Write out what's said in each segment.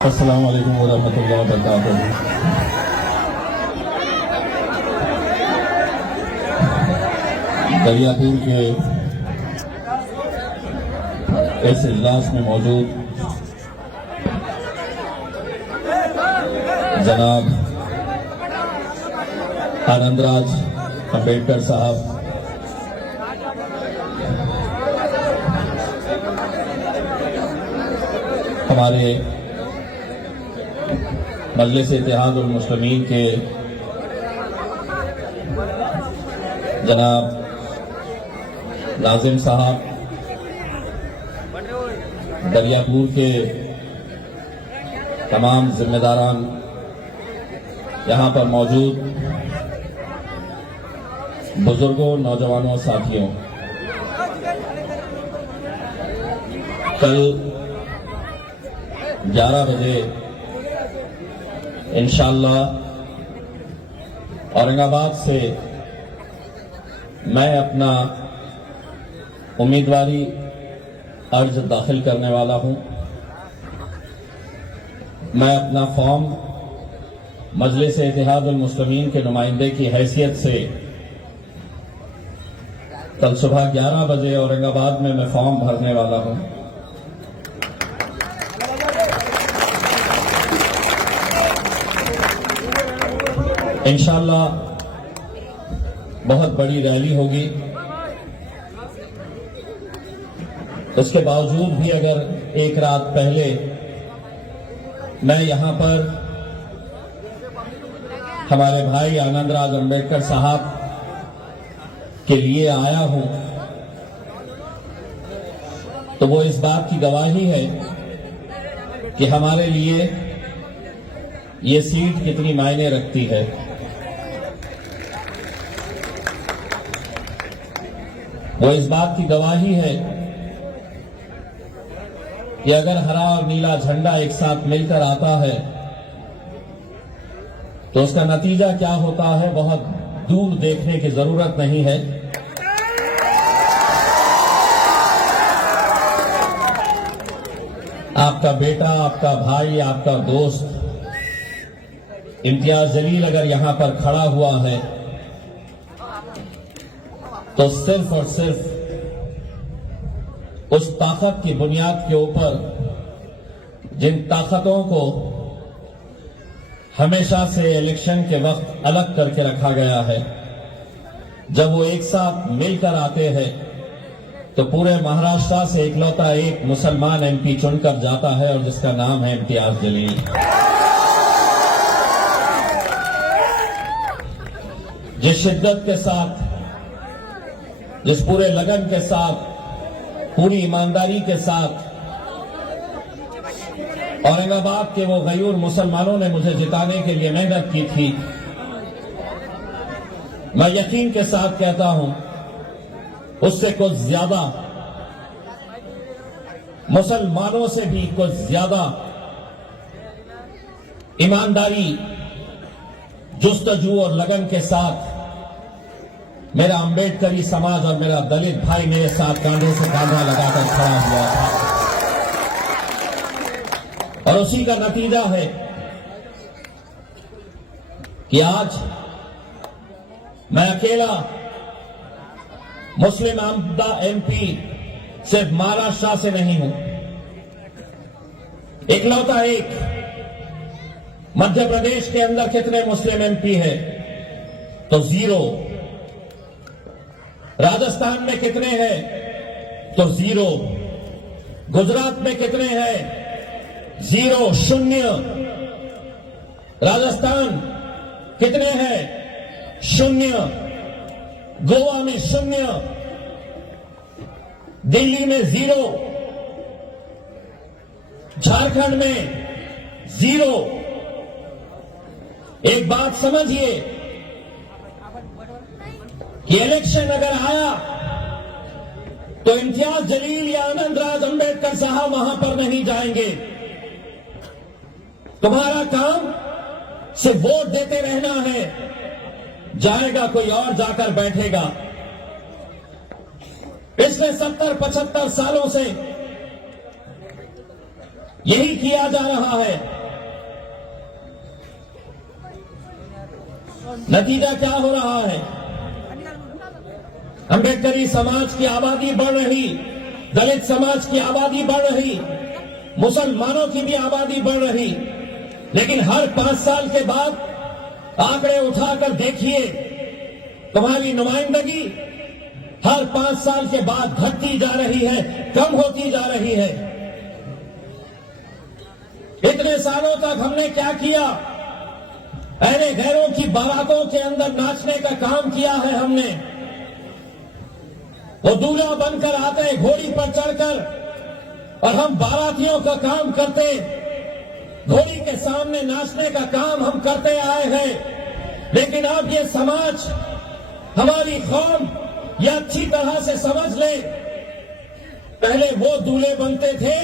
अस्सलाम वालेकुम वरहमतुल्लाहि वबरकातुहू। दरियापुर के इस इजलास में मौजूद जनाब आनंदराज अंबेडकर साहब, हमारे मजलिस इत्तेहादुल मुस्लिमीन के जनाब नाजिम साहब, दरियापुर के तमाम जिम्मेदारान, यहाँ पर मौजूद बुजुर्गों, नौजवानों, साथियों, कल 11 बजे इंशाअल्लाह औरंगाबाद से मैं अपना उम्मीदवारी अर्ज दाखिल करने वाला हूं। मैं अपना फॉर्म मजलिस इत्तेहादुल मुस्लिमीन के नुमाइंदे की हैसियत से कल सुबह 11 बजे औरंगाबाद में मैं फॉर्म भरने वाला हूं। इंशाअल्लाह बहुत बड़ी रैली होगी। उसके बावजूद भी अगर एक रात पहले मैं यहां पर हमारे भाई आनंदराज अंबेडकर साहब के लिए आया हूं, तो वो इस बात की गवाही है कि हमारे लिए ये सीट कितनी मायने रखती है। वो इस बात की गवाही है कि अगर हरा और नीला झंडा एक साथ मिलकर आता है तो उसका नतीजा क्या होता है बहुत दूर देखने की जरूरत नहीं है। आपका बेटा, आपका भाई, आपका दोस्त इम्तियाज जलील अगर यहां पर खड़ा हुआ है तो सिर्फ और सिर्फ उस ताकत की बुनियाद के ऊपर जिन ताकतों को हमेशा से इलेक्शन के वक्त अलग करके रखा गया है, जब वो एक साथ मिलकर आते हैं तो पूरे महाराष्ट्र से इकलौता एक मुसलमान एमपी चुनकर जाता है और जिसका नाम है इम्तियाज जलील। जिस शिद्दत के साथ, जिस पूरे लगन के साथ, पूरी ईमानदारी के साथ औरंगाबाद के वो गयूर मुसलमानों ने मुझे जिताने के लिए मेहनत की थी, मैं यकीन के साथ कहता हूं उससे कुछ ज्यादा, मुसलमानों से भी कुछ ज्यादा ईमानदारी, जुस्तजू और लगन के साथ मेरा अंबेडकरी समाज और मेरा दलित भाई मेरे साथ कांधे से कांधा लगाकर खड़ा हुआ था। और उसी का नतीजा है कि आज मैं अकेला मुस्लिम आमदा एमपी सिर्फ महाराष्ट्र से नहीं हूं, इकलौता एक। मध्य प्रदेश के अंदर कितने मुस्लिम एमपी है तो 0। राजस्थान में कितने हैं तो 0। गुजरात में कितने हैं 0, 0। राजस्थान कितने हैं 0। गोवा में 0, दिल्ली में 0, झारखंड में 0। एक बात समझिए कि इलेक्शन अगर आया तो इम्तियाज जलील या आनंदराज अंबेडकर साहब वहां पर नहीं जाएंगे। तुम्हारा काम सिर्फ वोट देते रहना है, जाएगा कोई और जाकर बैठेगा। पिछले 70-75 सालों से यही किया जा रहा है। नतीजा क्या हो रहा है? अम्बेडकरी समाज की आबादी बढ़ रही, दलित समाज की आबादी बढ़ रही, मुसलमानों की भी आबादी बढ़ रही, लेकिन हर 5 साल के बाद आंकड़े उठाकर देखिए, तुम्हारी नुमाइंदगी हर 5 साल के बाद घटती जा रही है, कम होती जा रही है। इतने सालों तक हमने क्या किया? अरे गैरों की बारातों के अंदर नाचने का काम किया है हमने। वो दूल्हा बनकर आते घोड़ी पर चढ़कर और हम बारातियों का काम करते, घोड़ी के सामने नाचने का काम हम करते आए हैं। लेकिन अब ये समाज, हमारी कौम ये अच्छी तरह से समझ ले, पहले वो दूल्हे बनते थे,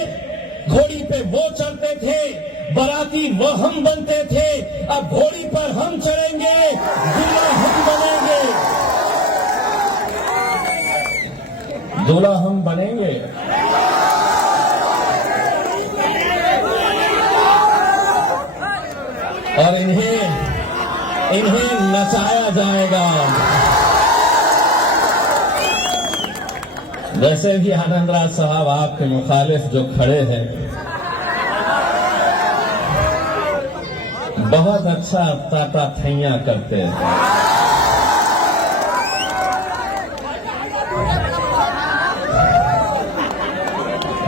घोड़ी पे वो चढ़ते थे, बाराती वो हम बनते थे, अब घोड़ी पर हम चढ़ेंगे, दूल्हा हम बनेंगे, दूल्हा हम बनेंगे। और इन्हें नचाया जाएगा। वैसे भी आनंद राज साहब आपके मुखालिफ जो खड़े हैं, बहुत अच्छा ताता थैया करते हैं।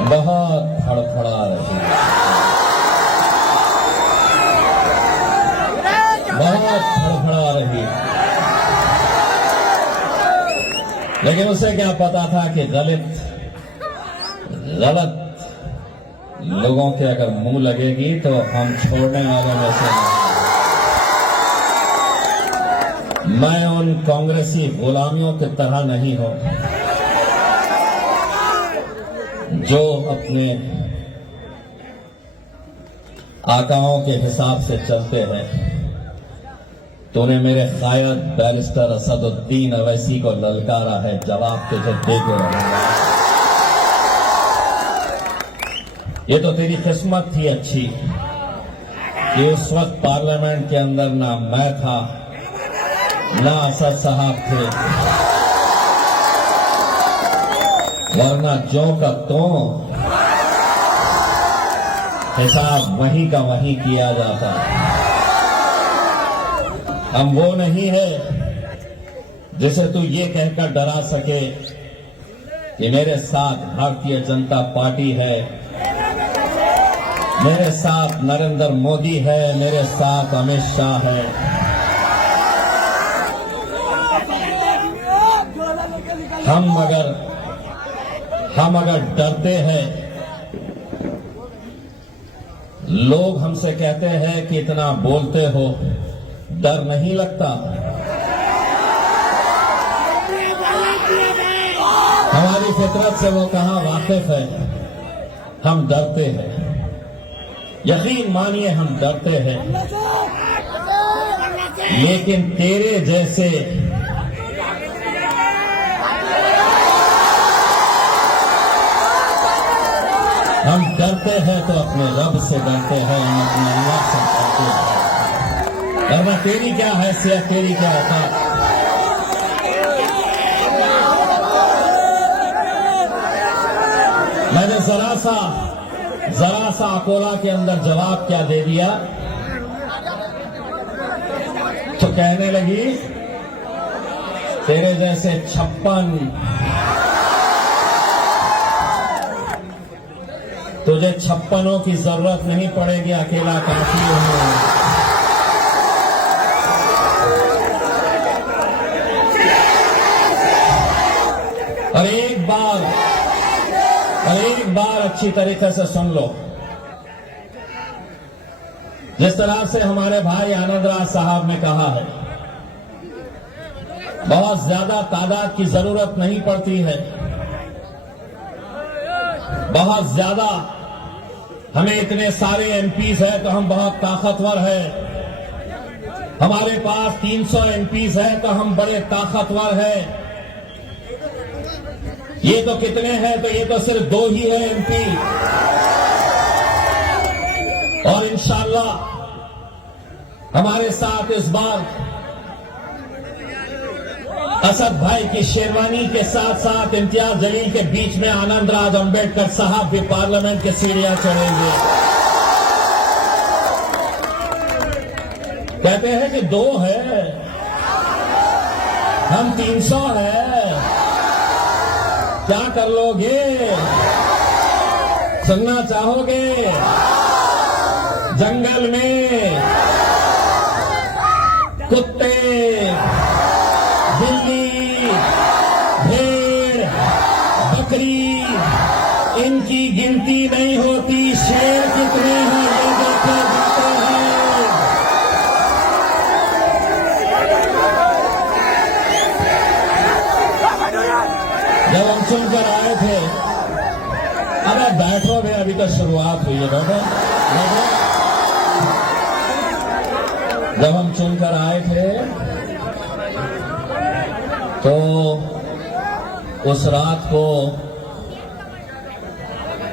बहुत फड़फड़ा रही, बहुत फड़फड़ा रही, लेकिन उसे क्या पता था कि गलत लोगों के अगर मुंह लगेगी तो हम छोड़ने वालों में से नहीं। मैं उन कांग्रेसी गुलामियों की तरह नहीं हूं जो अपने आकाओं के हिसाब से चलते हैं। तूने मेरे कायद बैरिस्टर असदुद्दीन अवैसी को ललकारा है, जवाब तुझे देके रहूंगा। ये तो तेरी किस्मत थी अच्छी कि उस वक्त पार्लियामेंट के अंदर ना मैं था, ना असद साहब थे, वरना जो का तो हिसाब वहीं का वहीं किया जाता। हम वो नहीं है जिसे तू ये कहकर डरा सके कि मेरे साथ भारतीय जनता पार्टी है, मेरे साथ नरेंद्र मोदी है, मेरे साथ अमित शाह है। हम अगर डरते हैं, लोग हमसे कहते हैं कि इतना बोलते हो, डर नहीं लगता? हमारी फितरत से वो कहां वाकिफ है। हम डरते हैं, यकीन मानिए हम डरते हैं, लेकिन तेरे जैसे हम डरते हैं तो अपने रब से डरते हैं, हम अपने अल्लाह से डरते हैं। वरना तेरी क्या हैसियत, तेरी क्या औकात? मैंने जरा सा अकोला के अंदर जवाब क्या दे दिया तो कहने लगी तेरे जैसे 56, तुझे 56 की जरूरत नहीं पड़ेगी, अकेला काफी है। और एक बार अच्छी तरीके से सुन लो, जिस तरह से हमारे भाई आनंद राज साहब ने कहा है, बहुत ज्यादा तादाद की जरूरत नहीं पड़ती है, बहुत ज्यादा हमें इतने सारे एमपीज है तो हम बहुत ताकतवर है, हमारे पास 300 एमपीज है तो हम बड़े ताकतवर है। ये तो कितने हैं? तो ये तो सिर्फ 2 ही है एमपी। और इंशाअल्लाह हमारे साथ इस बार असद भाई की शेरवानी के साथ साथ इम्तियाज जलील के बीच में आनंद राज अंबेडकर साहब भी पार्लियामेंट के सीढ़ियां चढ़ेंगे। कहते हैं कि 2 है, हम 300 है, क्या कर लोगे? सुनना चाहोगे? जंगल में कुत्ते, बिल्ली, भेड़, बकरी, इनकी गिनती नहीं होती, शेर कितने हैं ये देखे जाते हैं। जब हम सुनकर आए थे, अरे बैठो भी, अभी तो शुरुआत हुई है, बैठो। जब हम चुनकर आए थे तो उस रात को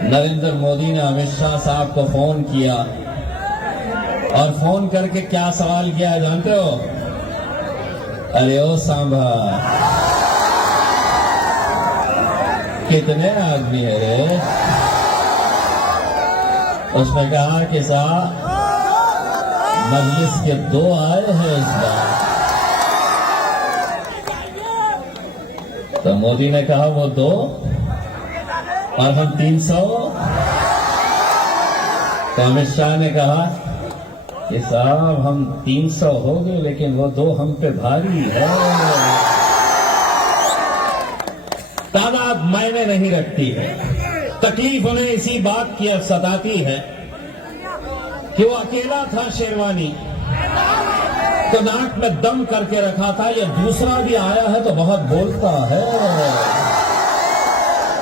नरेंद्र मोदी ने अमित शाह साहब को फोन किया और फोन करके क्या सवाल किया है जानते हो? अरे ओ सांभा, कितने आदमी है रे? उसने कहा कि साहब मजलिस के 2 आए हैं इस बार। तो मोदी ने कहा वो 2 और हम 300। तो अमित शाह ने कहा कि साहब हम 300 हो गए लेकिन वो 2 हम पे भारी है। तादाद मायने नहीं रखती है, तकलीफ उन्हें इसी बात की सताती है कि वो अकेला था शेरवानी, तो नाक में दम करके रखा था, ये दूसरा भी आया है तो बहुत बोलता है।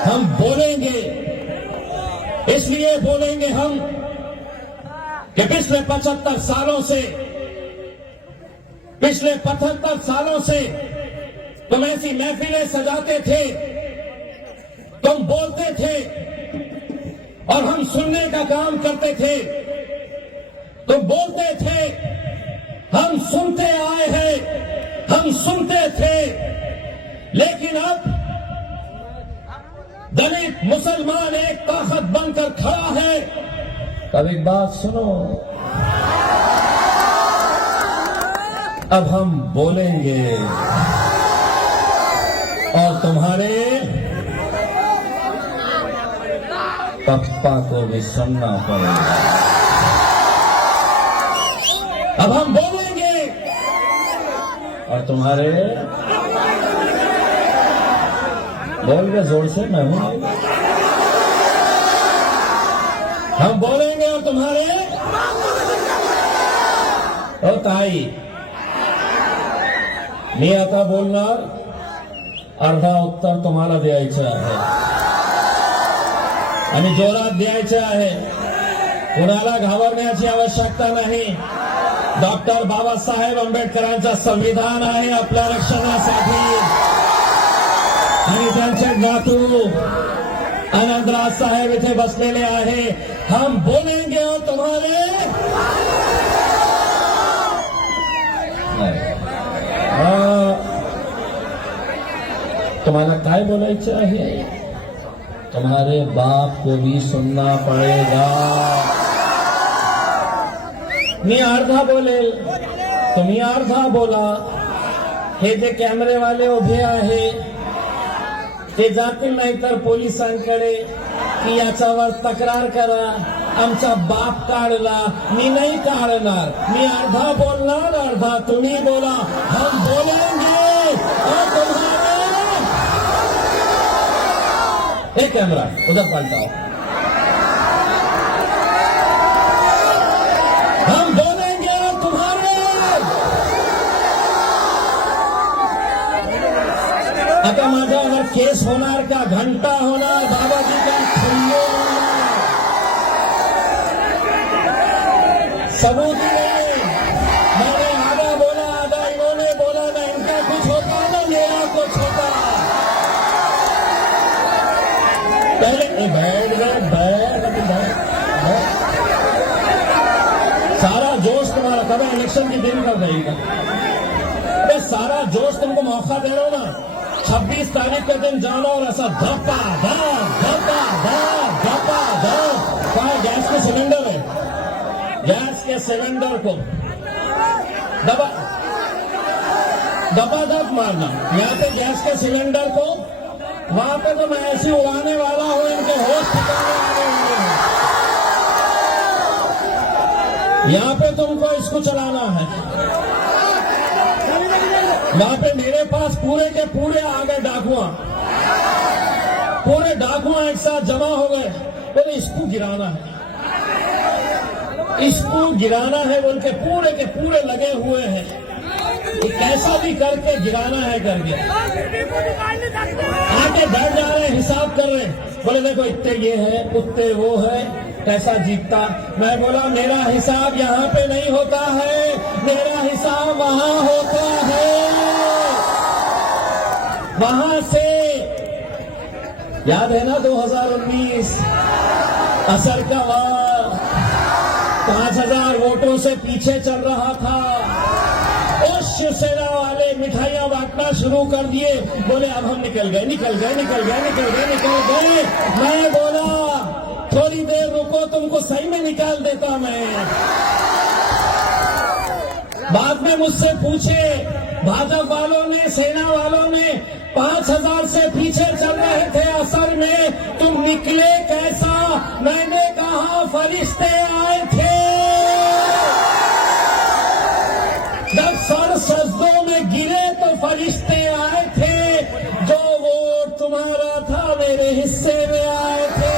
हम बोलेंगे, इसलिए बोलेंगे हम कि पिछले 75 सालों से तुम ऐसी महफिलें सजाते थे, तुम बोलते थे और हम सुनने का काम करते थे। तुम बोलते थे, हम सुनते आए हैं, हम सुनते थे, लेकिन अब दलित मुसलमान एक ताकत बनकर खड़ा है। अब एक बात सुनो, अब हम बोलेंगे और तुम्हारे पप्पा को भी सुनना पड़ेगा। अब हम बोलेंगे और तुम्हारे, बोल के जोर से, मैं हूं। हम बोलेंगे और तुम्हारे, ओ ताई मी आता बोलणार, अर्धा उत्तर तुम्हाला द्यायचं आहे आणि जोरात द्यायचं आहे। कुणाला घाबरण्याची आवश्यकता नाही। डॉक्टर बाबासाहेब आंबेडकरांचं संविधान आहे आपल्या रक्षणासाठी आणि त्यांचे नातू आनंदराज साहेब इथे बसलेले आहे। हम बोलेंगे और तुम्हारे, तुम्हाला काय बोलायचं आहे? तुम्हारे बाप को भी सुनना पड़ेगा। मी अर्धा बोलेल, तुम्ही अर्धा बोला। हे जे कॅमेरेवाले उभे आहे ते जातील नाहीतर पोलिसांकडे की याच्यावर तक्रार करा, आमचा बाप काढला। मी नाही काढणार, मी अर्धा बोलणार, अर्धा तुम्ही बोला। हम बोलेंगे और तुम्हारे, एक कैमरा उधर पलटाओ। हम बोलेंगे और तुम्हारे, आता माझ्यावर केस होणार का? घंटा होणार, बाबाजी का खंडे होणार, सबूत नहीं। मैंने आधा बोला, आधा इन्होंने बोला, ना इनका कुछ होता ना मेरा कुछ होता। पहले बैठ गए, बैठ दबा इलेक्शन की दिन कर देगा। अरे सारा जोश तुमको मौका दे रहा हूं ना, 26 तारीख के दिन जाना और ऐसा धप्पा धप धप्पा धप धप्पा धप। कहा गैस के सिलेंडर है, गैस के सिलेंडर को दबा दबा धप मारना। यहाँ पे गैस के सिलेंडर को, वहां पे तो मैं ऐसी उड़ाने वाला हूं, इनके होश ठिकाने आने वाले हैं। यहाँ पे तुमको इसको चलाना है। वहां पे मेरे पास पूरे के पूरे आ गए डाकुआ, पूरे डाकुआ एक साथ जमा हो गए। बोले इसको गिराना है, इसको गिराना है बोल के पूरे लगे हुए हैं। कैसा भी करके गिराना है करके आके बैठ जा रहे, हिसाब कर रहे। बोले देखो इतने ये है, उतने वो है, कैसा जीतता। मैं बोला मेरा हिसाब यहाँ पे नहीं होता है, मेरा हिसाब वहां होता है। वहां से याद है ना 2019 असर का वार, 5000 वोटों से पीछे चल रहा था। उस शिवसेना वाले मिठाइयां बांटना शुरू कर दिए। बोले अब हम निकल गए। मैं बोला थोड़ी देर रुको, तुमको सही में निकाल देता मैं। बाद में मुझसे पूछे भाजपा वालों ने, सेना वालों ने, 5000 से पीछे चल रहे थे असर में, तुम निकले कैसा? मैंने कहा फरिश्ते आए थे। जब सर सजदों में गिरे तो फरिश्ते आए थे। जो वोट तुम्हारा था मेरे हिस्से में आए थे।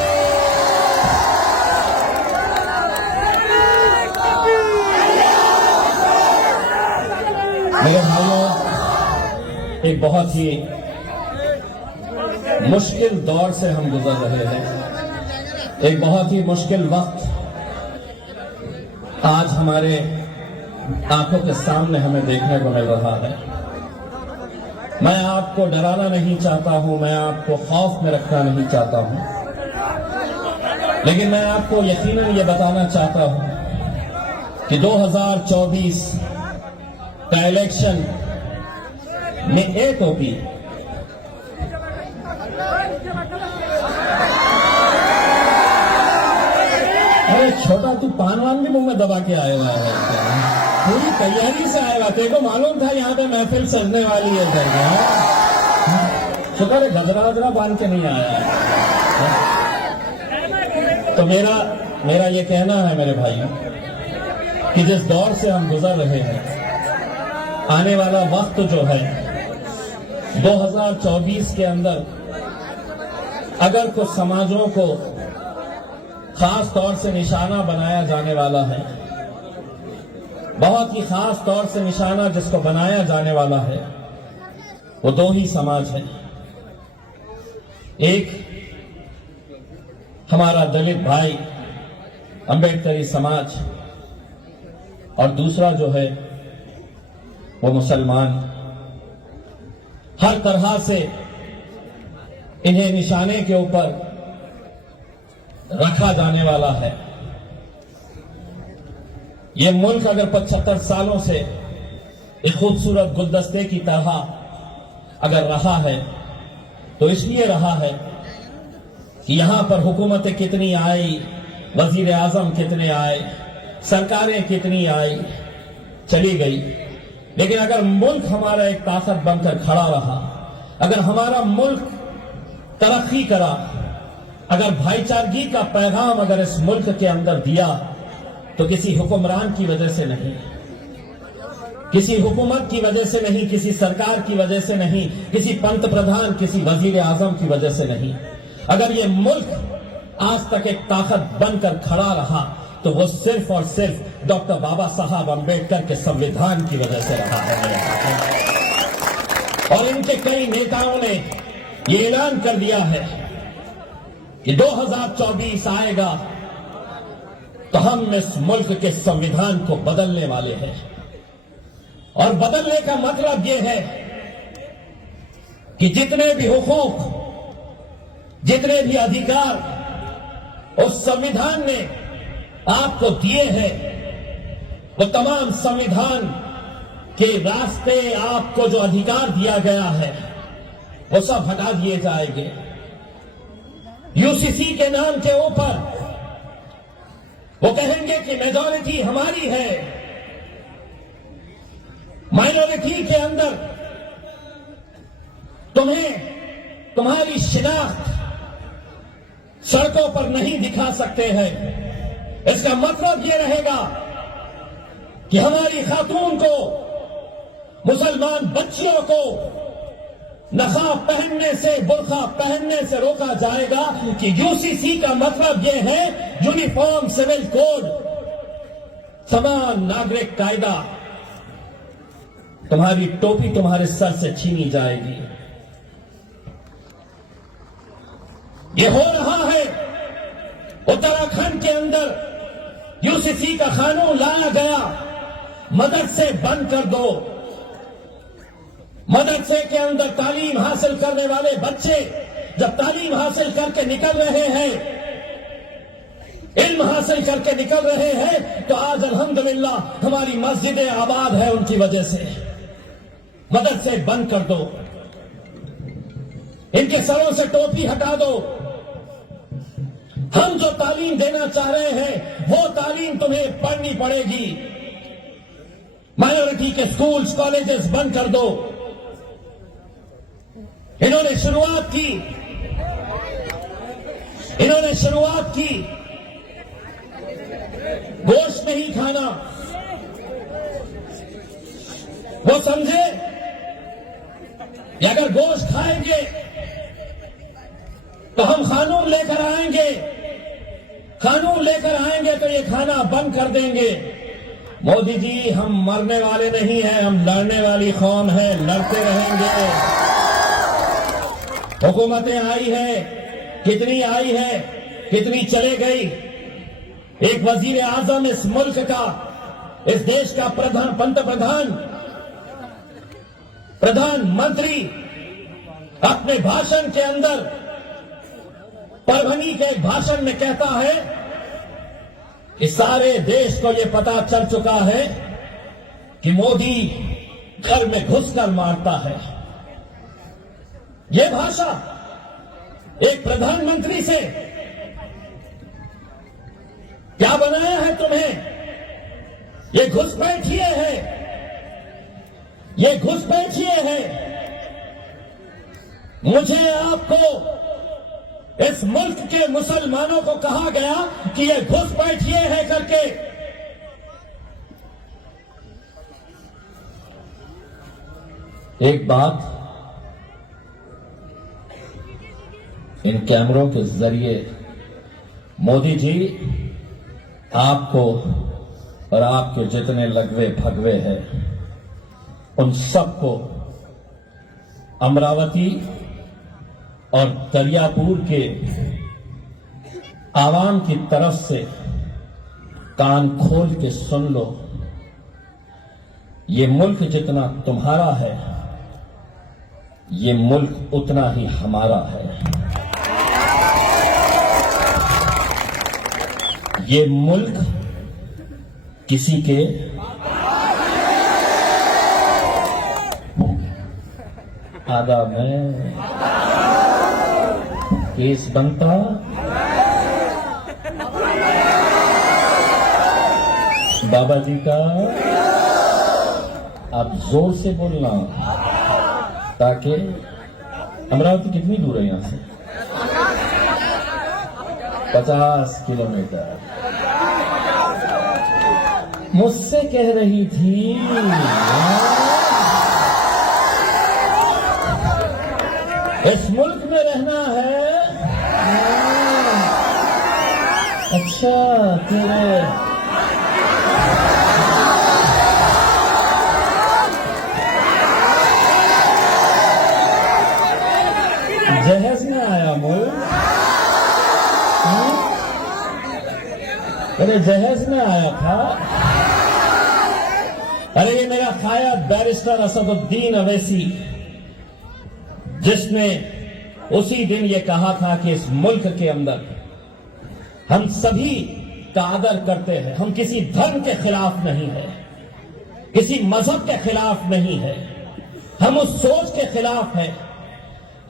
मेरे भाइयों, एक बहुत ही मुश्किल दौर से हम गुजर रहे हैं। एक बहुत ही मुश्किल वक्त आज हमारे आंखों के सामने हमें देखने को मिल रहा है। मैं आपको डराना नहीं चाहता हूं, मैं आपको खौफ में रखना नहीं चाहता हूं, लेकिन मैं आपको यकीनन ये बताना चाहता हूं कि 2024 का इलेक्शन में एक टोपी अरे छोटा तू पान वान भी मुंह में दबा के आया हुआ है, पूरी तैयारी से आएगा। तेरे को मालूम था यहाँ पे महफिल सजने वाली है करके। शुक्र है गजरा बांध के नहीं आया है। तो मेरा ये कहना है मेरे भाइयों कि जिस दौर से हम गुजर रहे हैं, आने वाला वक्त जो है 2024 के अंदर अगर कुछ समाजों को खास तौर से निशाना बनाया जाने वाला है, बहुत ही खास तौर से निशाना जिसको बनाया जाने वाला है, वो दो ही समाज है। एक हमारा दलित भाई अंबेडकरी समाज और दूसरा जो है वो मुसलमान। हर तरह से इन्हें निशाने के ऊपर रखा जाने वाला है। ये मुल्क अगर 75 सालों से एक खूबसूरत गुलदस्ते की तरह अगर रहा है तो इसलिए रहा है कि यहां पर हुकूमतें कितनी आई, वजीर आजम कितने आए, सरकारें कितनी आई, चली गई, लेकिन अगर मुल्क हमारा एक ताकत बनकर खड़ा रहा, अगर हमारा मुल्क तरक्की करा, अगर भाईचारगी का पैगाम अगर इस मुल्क के अंदर दिया, तो किसी हुक्मरान की वजह से नहीं, किसी हुकूमत की वजह से नहीं, किसी सरकार की वजह से नहीं, किसी पंत प्रधान, किसी वजीर आजम की वजह से नहीं। अगर ये मुल्क आज तक एक ताकत बनकर खड़ा रहा तो वो सिर्फ और सिर्फ डॉक्टर बाबा साहब अंबेडकर के संविधान की वजह से रहा है। और इनके कई नेताओं ने ये ऐलान कर दिया है कि 2024 आएगा तो हम इस मुल्क के संविधान को बदलने वाले हैं। और बदलने का मतलब यह है कि जितने भी हुकूक, जितने भी अधिकार उस संविधान ने आपको दिए हैं, वो तमाम संविधान के रास्ते आपको जो अधिकार दिया गया है वो सब हटा दिए जाएंगे। यूसीसी के नाम के ऊपर वो कहेंगे कि मेजॉरिटी हमारी है, माइनॉरिटी के अंदर तुम्हें तुम्हारी शिनाख्त सड़कों पर नहीं दिखा सकते हैं। इसका मतलब यह रहेगा कि हमारी खातून को, मुसलमान बच्चियों को नकाब पहनने से, बुर्का पहनने से रोका जाएगा कि यूसीसी का मतलब यह है यूनिफॉर्म सिविल कोड, समान नागरिक कायदा। तुम्हारी टोपी तुम्हारे सर से छीनी जाएगी। ये हो रहा है उत्तराखंड के अंदर, यूसीसी का कानून लाया गया, मदरसे बंद कर दो। मदरसे के अंदर तालीम हासिल करने वाले बच्चे जब तालीम हासिल करके निकल रहे हैं, इल्म हासिल करके निकल रहे हैं, तो आज अल्हम्दुलिल्लाह हमारी मस्जिदें आबाद है उनकी वजह से। मदरसे बंद कर दो, इनके सरों से टोपी हटा दो। हम जो तालीम देना चाह रहे हैं वो तालीम तुम्हें पढ़नी पड़ेगी। माइनॉरिटी के स्कूल्स, कॉलेजेस बंद कर दो। इन्होंने शुरुआत की गोश्त नहीं खाना। वो समझे कि अगर गोश्त खाएंगे तो हम कानून लेकर आएंगे तो ये खाना बंद कर देंगे। मोदी जी, हम मरने वाले नहीं हैं, हम लड़ने वाली कौम है, लड़ते रहेंगे। हुकूमतें आई है, कितनी आई है, कितनी चले गई। एक वजीर आजम इस मुल्क का, इस देश का प्रधानमंत्री अपने भाषण के अंदर, परभनी के एक भाषण में कहता है कि सारे देश को यह पता चल चुका है कि मोदी घर में घुसकर मारता है। यह भाषा एक प्रधानमंत्री से, क्या बनाया है तुम्हें? ये घुसपैठिए है। मुझे आपको, इस मुल्क के मुसलमानों को कहा गया कि ये घुसपैठिए है करके। एक बात इन कैमरों के जरिए मोदी जी आपको और आपके जितने लगवे भगवे हैं उन सबको अमरावती और दरियापुर के आवाम की तरफ से कान खोल के सुन लो। ये मुल्क जितना तुम्हारा है, ये मुल्क उतना ही हमारा है। ये मुल्क किसी के आधा में केस बनता, बाबा जी का। आप जोर से बोलना, ताकि अमरावती कितनी दूर है यहां से? 50 किलोमीटर। मुझसे कह रही थी इस मुल्क में रहना है। अच्छा, तेरे जहेज में आया मुल्क, अरे जहेज में आया था। अरे ये मेरा खाया बैरिस्टर असदुद्दीन अवैसी, जिसने उसी दिन ये कहा था कि इस मुल्क के अंदर हम सभी का आदर करते हैं। हम किसी धर्म के खिलाफ नहीं है, किसी मजहब के खिलाफ नहीं है। हम उस सोच के खिलाफ है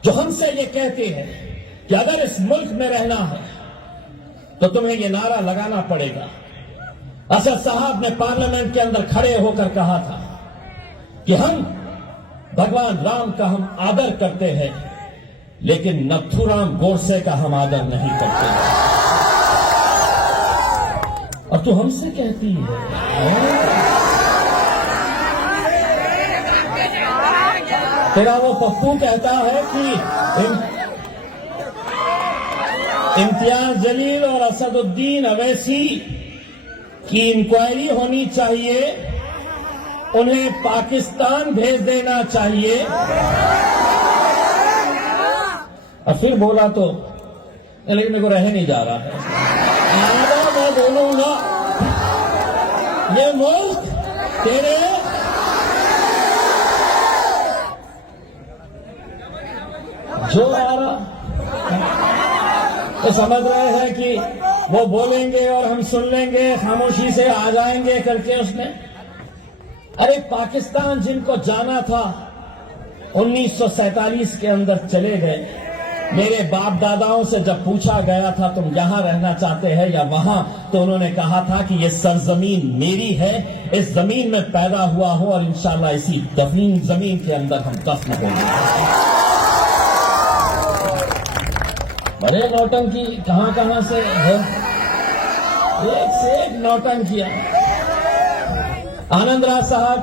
जो हमसे ये कहती है कि अगर इस मुल्क में रहना है तो तुम्हें ये नारा लगाना पड़ेगा। असद साहब ने पार्लियामेंट के अंदर खड़े होकर कहा था कि हम भगवान राम का हम आदर करते हैं, लेकिन नथुराम गोडसे का हम आदर नहीं करते। और तू हमसे कहती है तेरा वो पप्पू कहता है कि इम्तियाज जलील और असदुद्दीन अवैसी की इंक्वायरी होनी चाहिए, उन्हें पाकिस्तान भेज देना चाहिए। और फिर बोला तो लेकिन मेरे को रह नहीं जा रहा है। आधा मैं बोलूंगा ये मुल्क तेरे जो आ रहा तो समझ रहे हैं कि वो बोलेंगे और हम सुन लेंगे, खामोशी से आ जाएंगे करके उसने। अरे पाकिस्तान जिनको जाना था 1947 के अंदर चले गए। मेरे बाप दादाओं से जब पूछा गया था तुम यहां रहना चाहते हैं या वहां, तो उन्होंने कहा था कि ये सरजमीन मेरी है, इस जमीन में पैदा हुआ हो और इंशाल्लाह इसी दफीन जमीन के अंदर हम दफन होंगे। बड़े नौटंकी कहां से है, एक से एक नौटंकियां। आनंदराज साहब,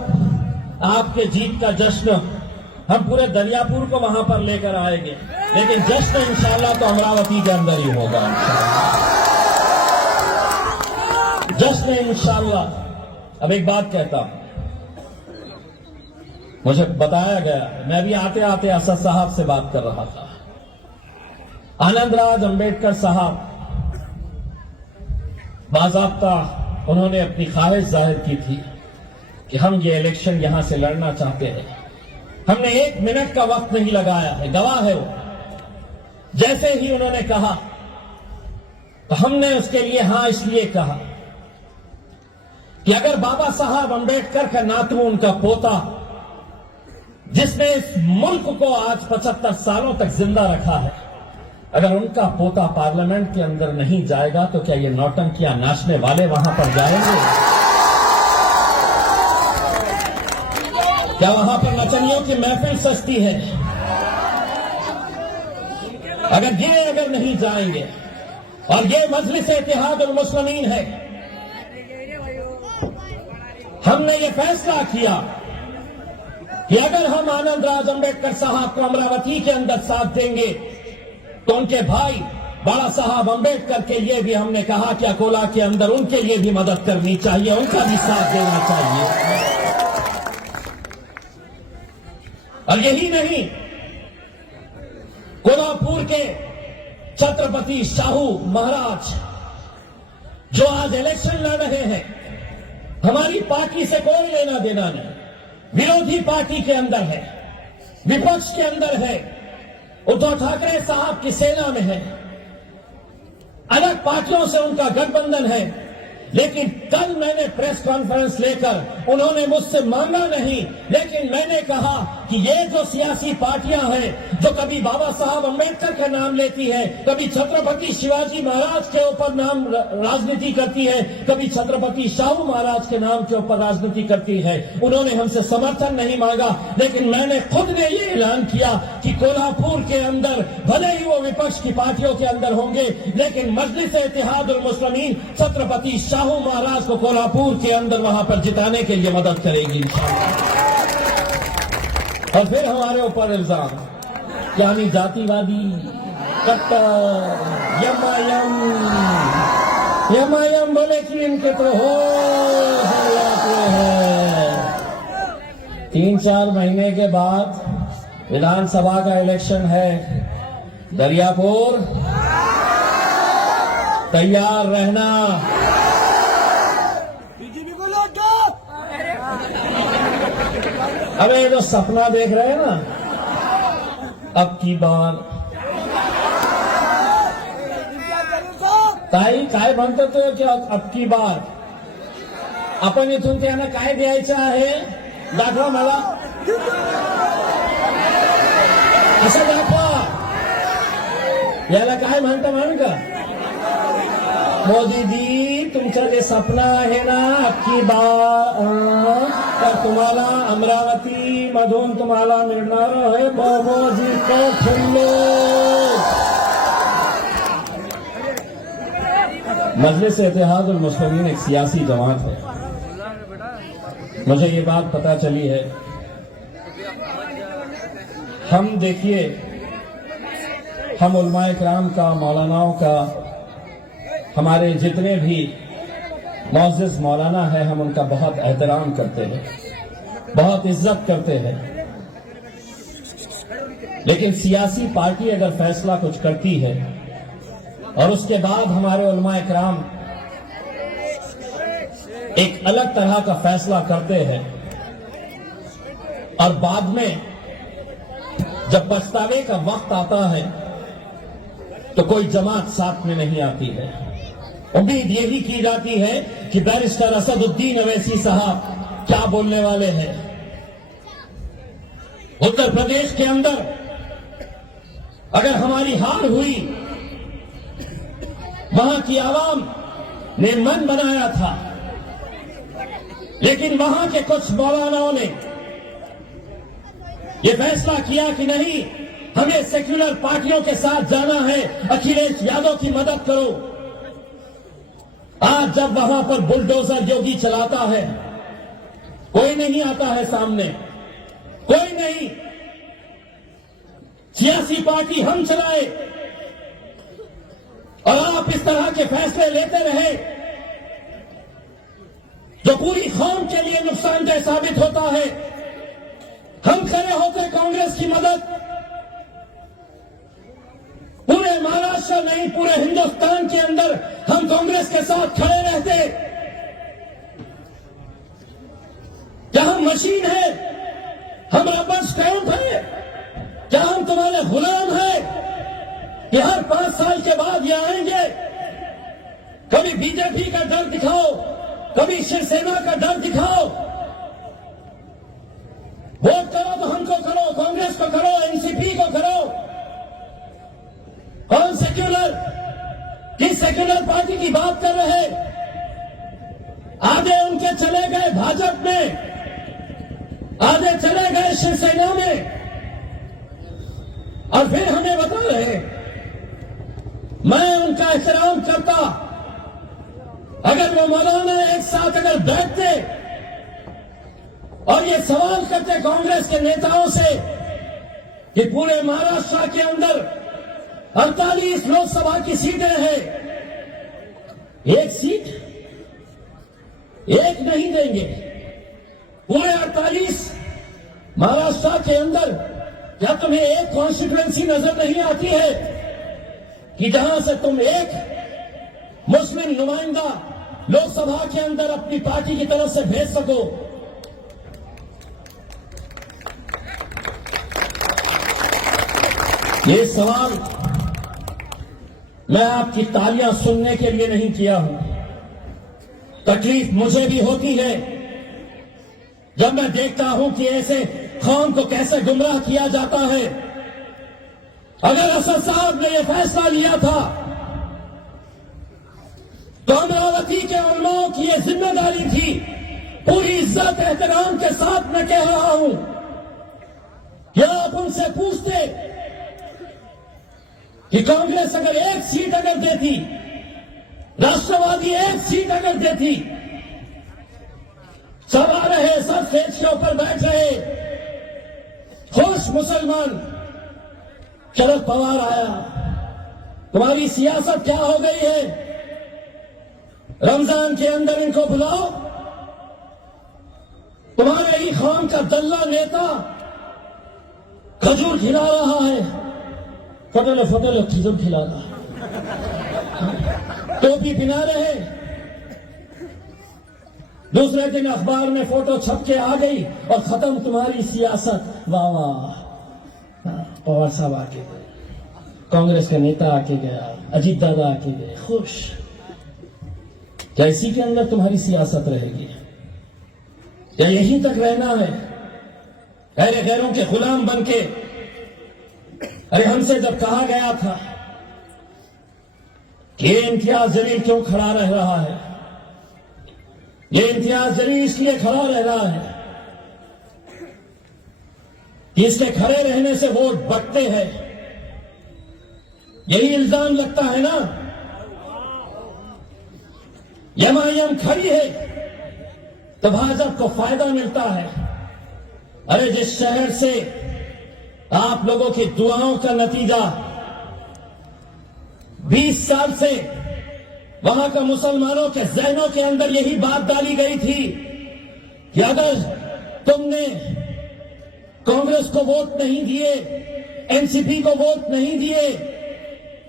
आपके जीत का जश्न हम पूरे दरियापुर को वहां पर लेकर आएंगे, लेकिन जश्न इंशाल्लाह तो अमरावती के अंदर ही होगा। जश्न इंशाल्लाह। अब एक बात कहता हूं, मुझे बताया गया, मैं भी आते आते असद साहब से बात कर रहा था। आनंदराज अंबेडकर साहब बाज़ाब्ता उन्होंने अपनी ख्वाहिश जाहिर की थी कि हम ये इलेक्शन यहां से लड़ना चाहते हैं। हमने 1 मिनट का वक्त नहीं लगाया है, गवाह है वो। जैसे ही उन्होंने कहा तो हमने उसके लिए हां इसलिए कहा कि अगर बाबा साहब अंबेडकर का नातू, उनका पोता, जिसने इस मुल्क को आज 75 सालों तक जिंदा रखा है, अगर उनका पोता पार्लियामेंट के अंदर नहीं जाएगा तो क्या ये नौटंकियां नाचने वाले वहां पर जाएंगे? क्या वहां पर नचनियों की महफिल सजती है? अगर नहीं जाएंगे, और ये मजलिस इत्तेहादुल मुस्लिमीन है, हमने ये फैसला किया कि अगर हम आनंदराज अंबेडकर साहब को अमरावती के अंदर साथ देंगे तो उनके भाई बाला साहब अंबेडकर के लिए भी हमने कहा कि अकोला के अंदर उनके लिए भी मदद करनी चाहिए, उनका भी साथ देना चाहिए। और यही नहीं, कोल्हापुर के छत्रपति शाहू महाराज जो आज इलेक्शन लड़ रहे हैं, हमारी पार्टी से कोई लेना देना नहीं, विरोधी पार्टी के अंदर है, विपक्ष के अंदर है, उद्धव ठाकरे साहब की सेना में है, अलग पार्टियों से उनका गठबंधन है। लेकिन कल मैंने प्रेस कॉन्फ्रेंस लेकर, उन्होंने मुझसे मांगा नहीं, लेकिन मैंने कहा कि ये जो सियासी पार्टियां हैं जो कभी बाबा साहब अंबेडकर का नाम लेती है, कभी छत्रपति शिवाजी महाराज के ऊपर नाम राजनीति करती है, कभी छत्रपति शाहू महाराज के नाम के ऊपर राजनीति करती है, उन्होंने हमसे समर्थन नहीं मांगा। लेकिन मैंने खुद ने ये ऐलान किया कि कोल्हापुर के अंदर भले ही वो विपक्ष की पार्टियों के अंदर होंगे, लेकिन मजलिस इत्तेहादुल मुस्लिमीन छत्रपति शाहू महाराज को कोल्हापुर के अंदर वहां पर जिताने के लिए मदद करेगी इंशाअल्लाह। और फिर हमारे ऊपर इल्जाम, यानी जातिवादी, कट्टर, यमायम बोले कि इनके तो हो जाते हैं। 3-4 महीने के बाद विधानसभा का इलेक्शन है, दरियापुर तैयार रहना। अब ये जो सपना देख रहे हैं ना, अब की बार ताई काय म्हणतो तो की अबकी बार आपण इथून त्यांना काय द्यायचं आहे दाखवा मला असं दाखवा याला काय म्हणता म्हणून का मोदीजी तुमचं जे स्वप्न आहे ना अबकी बार तर तुम्हाला अमरावती मधून तुम्हाला मिळणार आहे बाबाजी का ठल्ले मजलिस इत्तेहादुल मुस्लिमीन एक सियासी जमात है। मुझे ये बात पता चली है। हम देखिए हम उलमाए किराम का मौलानाओं का हमारे जितने भी मौजूद मौलाना है हम उनका बहुत एहतराम करते हैं बहुत इज्जत करते हैं लेकिन सियासी पार्टी अगर फैसला कुछ करती है और उसके बाद हमारे उलमा इकराम एक अलग तरह का फैसला करते हैं और बाद में जब पछतावे का वक्त आता है तो कोई जमात साथ में नहीं आती है। उम्मीद यही की जाती है कि बैरिस्टर असदुद्दीन अवैसी साहब क्या बोलने वाले हैं। उत्तर प्रदेश के अंदर अगर हमारी हार हुई वहां की आवाम ने मन बनाया था लेकिन वहां के कुछ मौलानाओं ने यह फैसला किया कि नहीं हमें सेक्युलर पार्टियों के साथ जाना है अखिलेश यादव की मदद करो। आज जब वहां पर बुलडोजर योगी चलाता है कोई नहीं आता है सामने कोई नहीं सियासी पार्टी हम चलाए और आप इस तरह के फैसले लेते रहे जो पूरी कौम के लिए नुकसानदेह साबित होता है। हम खड़े होते कांग्रेस की मदद पूरे महाराष्ट्र नहीं पूरे हिंदुस्तान के अंदर हम कांग्रेस के साथ खड़े रहते। क्या हम मशीन है हम रबर स्टैंप है क्या हम तुम्हारे गुलाम है कि हर 5 साल के बाद ये आएंगे कभी बीजेपी का डर दिखाओ कभी शिवसेना का डर दिखाओ वोट करो तो हमको करो कांग्रेस को करो एनसीपी को करो कौन सेक्युलर किस सेक्युलर पार्टी की बात कर रहे आधे उनके चले गए भाजपा में आधे चले गए शिवसेना में और फिर हमें बता रहे मैं उनका एहतराम करता अगर वो मौलाना एक साथ अगर बैठते और ये सवाल करते कांग्रेस के नेताओं से कि पूरे महाराष्ट्र के अंदर 48 लोकसभा की सीटें हैं एक सीट एक नहीं देंगे पूरे 48 महाराष्ट्र के अंदर क्या तुम्हें एक कॉन्स्टिट्यूएंसी नजर नहीं आती है कि जहां से तुम एक मुस्लिम नुमाइंदा लोकसभा के अंदर अपनी पार्टी की तरफ से भेज सको। ये सवाल मैं आपकी तालियां सुनने के लिए नहीं किया हूं। तकलीफ मुझे भी होती है जब मैं देखता हूं कि ऐसे कौम को कैसे गुमराह किया जाता है। अगर असद साहब ने यह फैसला लिया था तो अमरावती के उलमाओं की यह जिम्मेदारी थी। पूरी इज्जत एहतराम के साथ मैं कह रहा हूं कि आप उनसे पूछते कि कांग्रेस अगर एक सीट अगर देती राष्ट्रवादी एक सीट अगर देती सब आ रहे सब स्टेज के ऊपर बैठ रहे खुश मुसलमान शरद पवार आया तुम्हारी सियासत क्या हो गई है रमजान के अंदर इनको बुलाओ तुम्हारे ही खान का दल्ला नेता खजूर खिला रहा है फटेलो खजूर खिला रहा टोपी पिना रहे दूसरे दिन अखबार में फोटो छप के आ गई और खत्म तुम्हारी सियासत। वाह वाह पवार साहब आके गए कांग्रेस के नेता आके गया अजीत दादा आके गए खुश क्या इसी के अंदर तुम्हारी सियासत रहेगी? क्या यहीं तक रहना है? अरे गैरों के गुलाम बनके? अरे हमसे जब कहा गया था कि ये इम्तियाज जलील क्यों खड़ा रह रहा है, ये इम्तियाज जलील इसलिए खड़ा रह रहा है कि इसके खड़े रहने से वोट बढ़ते हैं, यही इल्जाम लगता है ना। एमआईएम खड़ी है तो भाजपा को फायदा मिलता है। अरे जिस शहर से आप लोगों की दुआओं का नतीजा 20 साल से वहां का मुसलमानों के जहनों के अंदर यही बात डाली गई थी कि अगर तुमने कांग्रेस को वोट नहीं दिए, एनसीपी को वोट नहीं दिए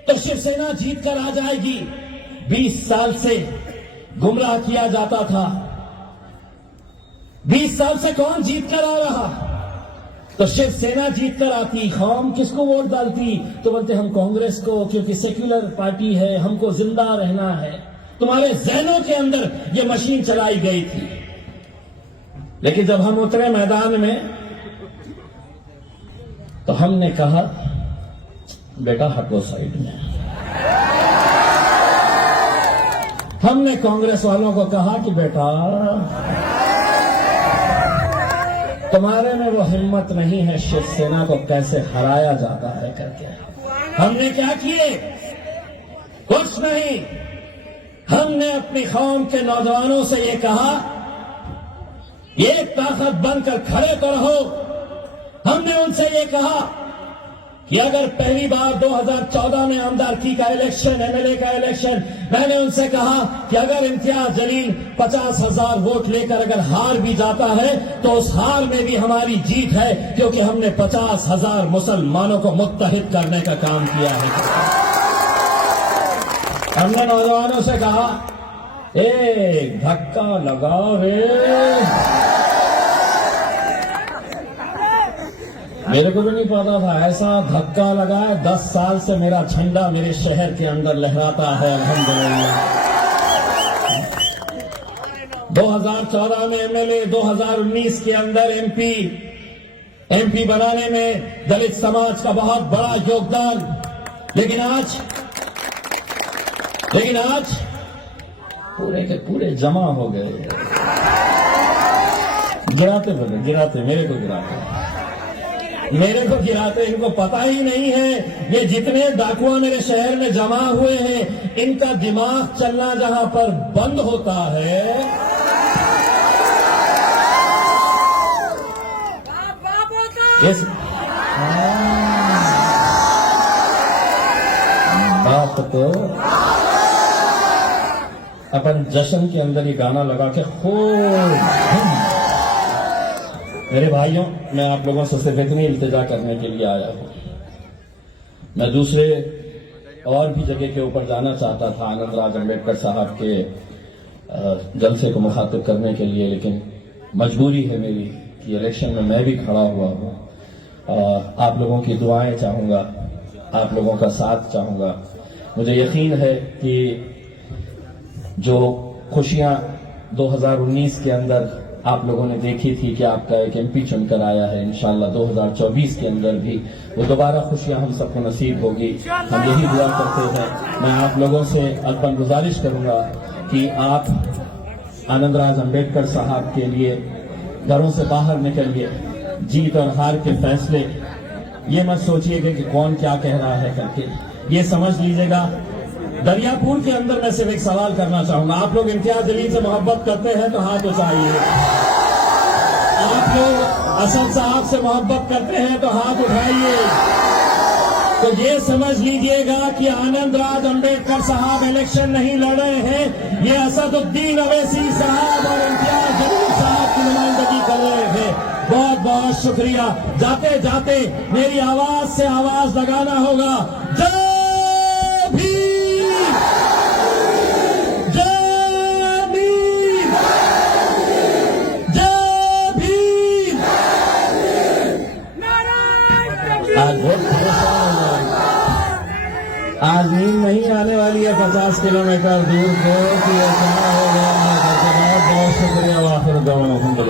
तो शिवसेना जीत कर आ जाएगी। 20 साल से गुमराह किया जाता था। 20 साल से कौन जीत कर आ रहा? तो शिवसेना जीत कर आती। कौम किसको वोट डालती? तो बोलते हम कांग्रेस को, क्योंकि सेक्युलर पार्टी है, हमको जिंदा रहना है। तुम्हारे जहनों के अंदर ये मशीन चलाई गई थी। लेकिन जब हम उतरे मैदान में तो हमने कहा बेटा हटो साइड में। हमने कांग्रेस वालों को कहा कि बेटा तुम्हारे में वो हिम्मत नहीं है शिवसेना को कैसे हराया जाता है करके। हमने क्या किए? कुछ नहीं। हमने अपनी कौम के नौजवानों से ये कहा एक ताकत बनकर खड़े तो रहो। हमने उनसे ये कहा कि अगर पहली बार 2014 में आमदारकी का इलेक्शन, एमएलए का इलेक्शन, मैंने उनसे कहा कि अगर इम्तियाज जलील 50,000 वोट लेकर अगर हार भी जाता है तो उस हार में भी हमारी जीत है, क्योंकि हमने 50,000 मुसलमानों को मुत्तहिद करने का काम किया है। हमने नौजवानों से कहा एक धक्का लगा रे। मेरे को भी नहीं पता था ऐसा धक्का लगा है। 10 साल से मेरा झंडा मेरे शहर के अंदर लहराता है अल्हम्दुलिल्लाह। 2014 में एमएलए, 2019 के अंदर एमपी बनाने में दलित समाज का बहुत बड़ा योगदान। लेकिन आज पूरे के पूरे जमा हो गए। गिराते मेरे को गिराते। इनको पता ही नहीं है ये जितने डाकुआ मेरे शहर में जमा हुए हैं, इनका दिमाग चलना जहां पर बंद होता है, इस बात तो अपन जश्न के अंदर ही गाना लगा के खूब। मेरे भाइयों, मैं आप लोगों से सिर्फ इतनी इल्तिजा करने के लिए आया हूं। मैं दूसरे और भी जगह के ऊपर जाना चाहता था, आनंद राज अम्बेडकर साहब के जलसे को मुखातिब करने के लिए, लेकिन मजबूरी है मेरी कि इलेक्शन में मैं भी खड़ा हुआ हूं। आप लोगों की दुआएं चाहूंगा, आप लोगों का साथ चाहूंगा। मुझे यकीन है कि जो खुशियां 2019 के अंदर आप लोगों ने देखी थी कि आपका एक एमपी चुनकर आया है, इंशाअल्लाह 2024 के अंदर भी वो दोबारा खुशियां हम सबको नसीब होगी। हम यही दुआ करते हैं। मैं आप लोगों से अल्पन गुजारिश करूंगा कि आप आनंद राज अम्बेडकर साहब के लिए घरों से बाहर निकलिए। जीत और हार के फैसले ये मत सोचिएगा कि कौन क्या कह रहा है करके, ये समझ लीजिएगा। दरियापुर के अंदर मैं सिर्फ एक सवाल करना चाहूंगा। आप लोग इम्तियाज जलील से मोहब्बत करते हैं तो हाथ उठाइए। आप लोग असद साहब से मोहब्बत करते हैं तो हाथ उठाइए। तो ये समझ लीजिएगा कि आनंद राज अम्बेडकर साहब इलेक्शन नहीं लड़ रहे हैं, ये असदुद्दीन अवैसी साहब और इम्तियाज जलील साहब की नुमाइंदगी कर रहे हैं। बहुत बहुत शुक्रिया। जाते जाते मेरी आवाज से आवाज लगाना होगा। जय भीम, जय भीम, जय भीम। आज बहुत परेशान हो जाएंगे। आज नाज़रीन नहीं आने वाली है 50 किलोमीटर दूर को कि ये क्या हो गया। बहुत बहुत शुक्रिया। वाखिर दवाना।